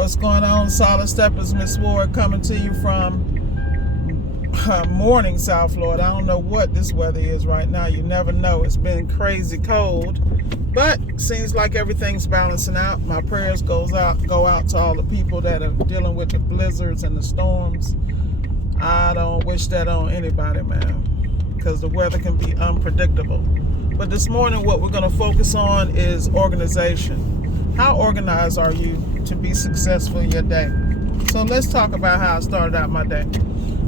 What's going on, Solid Steppers? Miss Ward coming to you from morning South Florida. I don't know what this weather is right now. You never know. It's been crazy cold, but seems like everything's balancing out. My prayers go out to all the people that are dealing with the blizzards and the storms. I don't wish that on anybody, man, because the weather can be unpredictable. But this morning, what we're going to focus on is organization. How organized are you to be successful in your day? So let's talk about how I started out my day.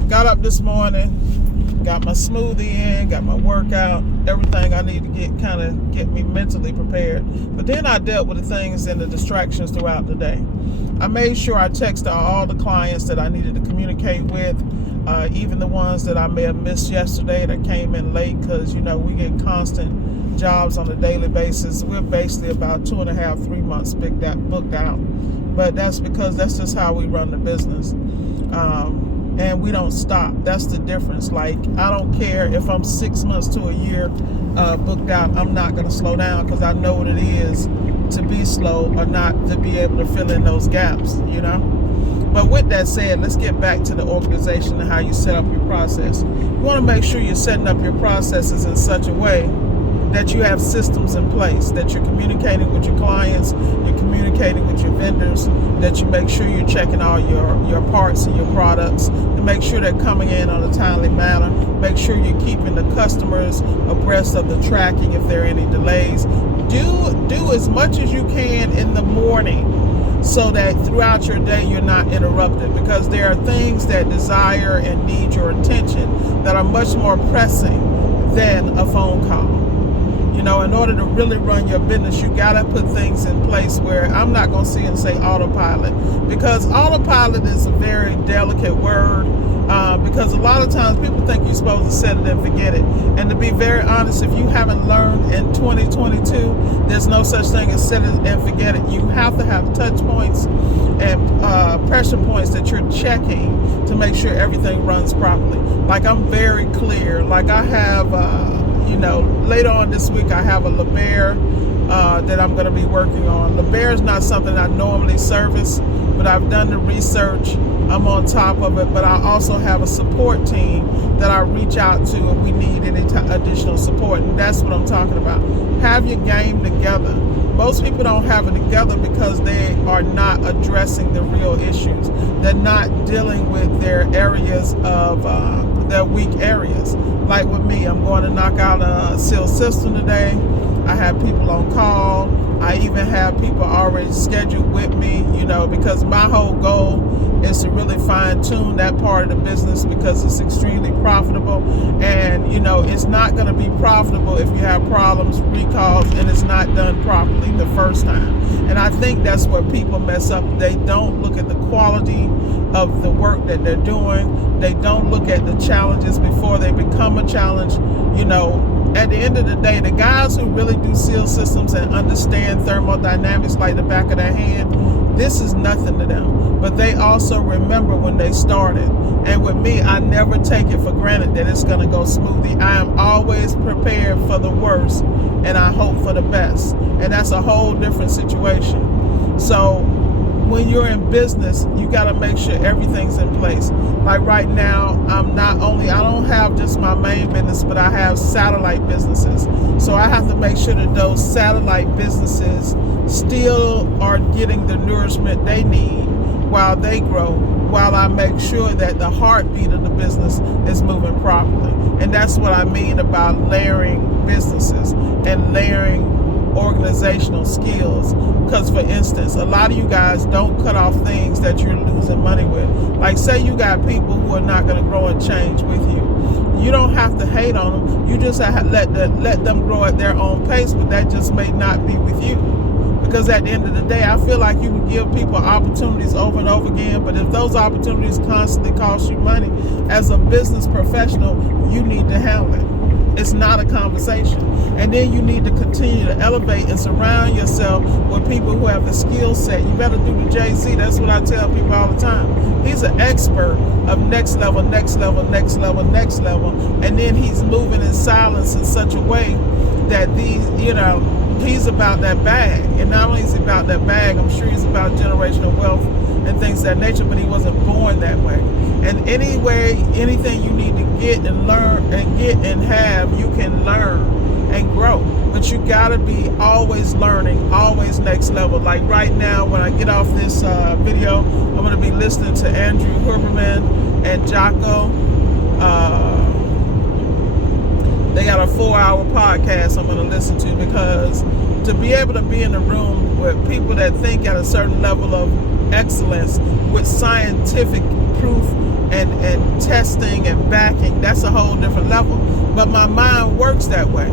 Got up this morning, got my smoothie in, got my workout, everything I need to get me mentally prepared. But then I dealt with the things and the distractions throughout the day. I made sure I texted all the clients that I needed to communicate with, even the ones that I may have missed yesterday that came in late, because we get constant jobs on a daily basis. We're basically about 2.5, 3 months booked out. But that's because that's just how we run the business. And we don't stop. That's the difference. Like, I don't care if I'm 6 months to a year booked out. I'm not going to slow down, because I know what it is to be slow or not to be able to fill in those gaps, But with that said, let's get back to the organization and how you set up your process. You want to make sure you're setting up your processes in such a way that you have systems in place, that you're communicating with your clients, you're communicating with your vendors, that you make sure you're checking all your parts and your products, to make sure they're coming in on a timely manner, make sure you're keeping the customers abreast of the tracking if there are any delays. Do as much as you can in the morning so that throughout your day you're not interrupted, because there are things that desire and need your attention that are much more pressing than a phone call. In order to really run your business, you got to put things in place where I'm not going to sit and say autopilot, because autopilot is a very delicate word, because a lot of times people think you're supposed to set it and forget it. And to be very honest, if you haven't learned in 2022, there's no such thing as set it and forget it. You have to have touch points and pressure points that you're checking to make sure everything runs properly. Like, I'm very clear. Like, I have later on this week, I have a LeBaire that I'm going to be working on. LeBaire is not something I normally service, but I've done the research. I'm on top of it, but I also have a support team that I reach out to if we need any additional support, and that's what I'm talking about. Have your game together. Most people don't have it together because they are not addressing the real issues. They're not dealing with their areas of their weak areas. Like with me, I'm going to knock out a seal system today. I have people on call. I even have people already scheduled with me, because my whole goal is to really fine-tune that part of the business, because it's extremely profitable. And, it's not going to be profitable if you have problems, recalls, and it's not done properly the first time. And I think that's where people mess up. They don't look at the quality of the work that they're doing. They don't look at the challenges before they become a challenge. At the end of the day, the guys who really do seal systems and understand thermodynamics like the back of their hand, this is nothing to them. But they also remember when they started. And with me, I never take it for granted that it's going to go smoothly. I am always prepared for the worst, and I hope for the best. And that's a whole different situation. So when you're in business, you got to make sure everything's in place. Like right now, I don't have just my main business, but I have satellite businesses. So I have to make sure that those satellite businesses still are getting the nourishment they need while they grow, while I make sure that the heartbeat of the business is moving properly. And that's what I mean about layering businesses and layering organizational skills. Because, for instance, a lot of you guys don't cut off things that you're losing money with. Like, say you got people who are not going to grow and change with you. You don't have to hate on them. You just have to let them grow at their own pace, but that just may not be with you. Because at the end of the day, I feel like you can give people opportunities over and over again, but if those opportunities constantly cost you money, as a business professional, you need to handle it. It's not a conversation. And then you need to continue to elevate and surround yourself with people who have the skill set. You better do the Jay-Z. That's what I tell people all the time. He's an expert of next level, next level, next level, next level. And then he's moving in silence in such a way that he's about that bag. And not only is he about that bag, I'm sure he's about generational wealth things of that nature, but he wasn't born that way. And anyway, anything you need to get and learn and get and have, you can learn and grow. But you gotta be always learning, always next level. Like right now, when I get off this video, I'm gonna be listening to Andrew Huberman and Jocko. They got a 4-hour podcast I'm gonna listen to, because to be able to be in a room with people that think at a certain level of excellence with scientific proof and testing and backing, that's a whole different level. But my mind works that way.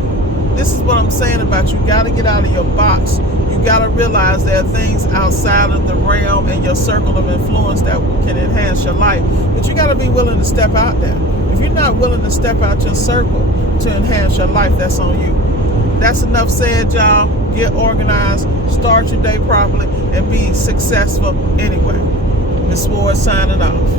This is what I'm saying about you got to get out of your box. You got to realize there are things outside of the realm and your circle of influence that can enhance your life. But you got to be willing to step out there. If you're not willing to step out your circle to enhance your life, that's on you. That's enough said, y'all. Get organized, start your day properly, and be successful anyway. Ms. Ward signing off.